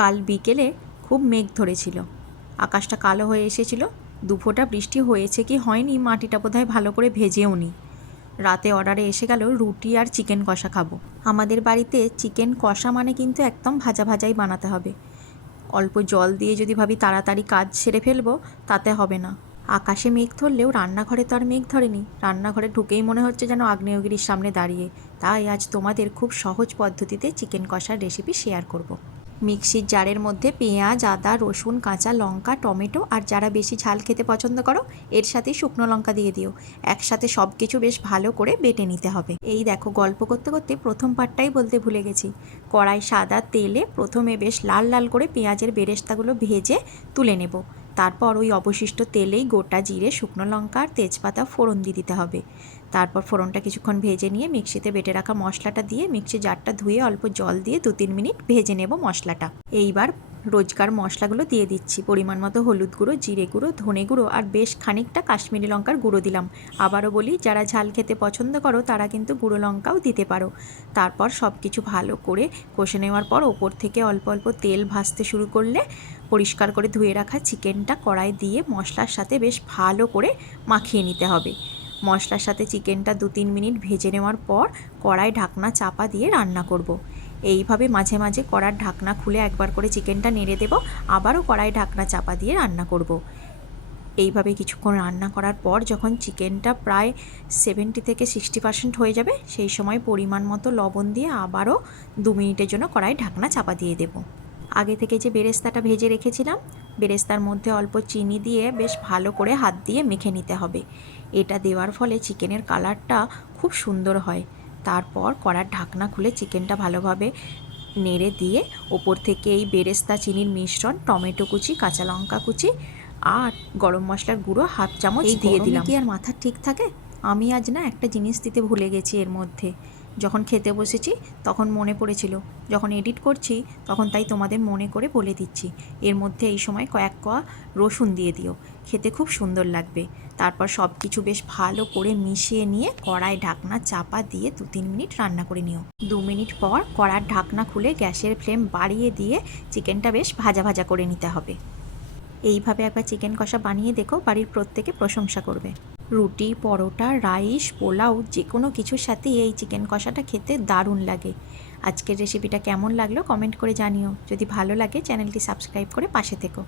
কাল বিকেলে খুব মেঘ ধরেছিল। আকাশটা কালো হয়ে এসেছিল। দুফোঁটা বৃষ্টি হয়েছে কি হয়নি মাটিটা বোধহয় ভালো করে ভেজেও নি রাতে অর্ডারে এসে গেল রুটি আর চিকেন কষা খাব। আমাদের বাড়িতে চিকেন কষা মানে কিন্তু একদম ভাজা ভাজাই বানাতে হবে। অল্প জল দিয়ে যদি ভাবি তাড়াতাড়ি কাজ সেরে ফেলব, তাতে হবে না। আকাশে মেঘ ধরলেও রান্নাঘরে তো আর মেঘ ধরেনি। রান্নাঘরে ঢুকেই মনে হচ্ছে যেন আগ্নেয়গিরির সামনে দাঁড়িয়ে। তাই আজ তোমাদের খুব সহজ পদ্ধতিতে চিকেন কষার রেসিপি শেয়ার করব। মিক্সির জারের মধ্যে পেঁয়াজ, আদা, রসুন, কাঁচা লঙ্কা, টমেটো আর যারা বেশি ঝাল খেতে পছন্দ করো, এর সাথে শুকনো লঙ্কা দিয়ে দিও। একসাথে সব কিছু বেশ ভালো করে বেটে নিতে হবে। এই দেখো, গল্প করতে করতে প্রথম পাটটাই বলতে ভুলে গেছি। কড়াই সাদা তেলে প্রথমে বেশ লাল লাল করে পেঁয়াজের বেরেস্তাগুলো ভেজে তুলে নেব। তারপর ওই অবশিষ্ট তেলেই গোটা জিরে, শুকনো লঙ্কা আর তেজপাতা ফোড়ন দিয়ে দিতে হবে। তারপর ফোড়নটা কিছুক্ষণ ভেজে নিয়ে মিক্সিতে বেটে রাখা মশলাটা দিয়ে মিক্সি জারটা ধুয়ে অল্প জল দিয়ে দু তিন মিনিট ভেজে নেব মশলাটা। এইবার রোজকার মশলাগুলো দিয়ে দিচ্ছি। পরিমাণ মতো হলুদ গুঁড়ো, জিরে গুঁড়ো, ধনে গুঁড়ো আর বেশ খানিকটা কাশ্মীরি লঙ্কার গুঁড়ো দিলাম। আবারও বলি, যারা ঝাল খেতে পছন্দ করো, তারা কিন্তু গুঁড়ো লঙ্কাও দিতে পারো। তারপর সব কিছু ভালো করে কষে নেওয়ার পর ওপর থেকে অল্প অল্প তেল ভাজতে শুরু করলে, পরিষ্কার করে ধুয়ে রাখা চিকেনটা কড়াই দিয়ে মশলার সাথে বেশ ভালো করে মাখিয়ে নিতে হবে। মশলার সাথে চিকেনটা দু তিন মিনিট ভেজে নেওয়ার পর কড়াই ঢাকনা চাপা দিয়ে রান্না করব। এইভাবে মাঝে মাঝে কড়ার ঢাকনা খুলে একবার করে চিকেনটা নেড়ে দেবো, আবারও কড়াই ঢাকনা চাপা দিয়ে রান্না করব। এইভাবে কিছুক্ষণ রান্না করার পর যখন চিকেনটা প্রায় সেভেন্টি থেকে সিক্সটি পার্সেন্ট হয়ে যাবে, সেই সময় পরিমাণ মতো লবণ দিয়ে আবারও দু মিনিটের জন্য কড়াই ঢাকনা চাপা দিয়ে দেবো। আগে থেকে যে বেরেস্তাটা ভেজে রেখেছিলাম, বেরেস্তার মধ্যে অল্প চিনি দিয়ে বেশ ভালো করে হাত দিয়ে মেখে নিতে হবে। এটা দেওয়ার ফলে চিকেনের কালারটা খুব সুন্দর হয়। তারপর কড়ার ঢাকনা খুলে চিকেনটা ভালোভাবে নেড়ে দিয়ে ওপর থেকে এই বেরেস্তা চিনির মিশ্রণ টমেটো কুচি কাঁচা লঙ্কা কুচি আর গরম মশলার গুঁড়ো হাফ চামচ দিয়ে দিলাম। কি আর মাথা ঠিক থাকে? আমি আজ না একটা জিনিস দিতে ভুলে গেছি এর মধ্যে। যখন খেতে বসেছি, তখন মনে পড়েছিল, যখন এডিট করছি, তখন তাই তোমাদের মনে করে বলে দিচ্ছি। এর মধ্যে এই সময় কয়েক কোয়া রসুন দিয়ে দিও। খেতে খুব সুন্দর লাগবে। তারপর সব কিছু বেশ ভালো করে মিশিয়ে নিয়ে কড়াই ঢাকনা চাপা দিয়ে দু তিন মিনিট রান্না করে নিও। দু মিনিট পর কড়ার ঢাকনা খুলে গ্যাসের ফ্লেম বাড়িয়ে দিয়ে চিকেনটা বেশ ভাজা ভাজা করে নিতে হবে। এইভাবে একবার চিকেন কষা বানিয়ে দেখো, বাড়ির প্রত্যেকে প্রশংসা করবে। রুটি, পরোটা, রাইস, পোলাও যে কোনো কিছুর সাথেই এই চিকেন কষাটা খেতে দারুণ লাগে। আজকের রেসিপিটা কেমন লাগল? কমেন্ট করে জানিও। যদি ভালো লাগে চ্যানেলটি সাবস্ক্রাইব করে পাশে থেকো।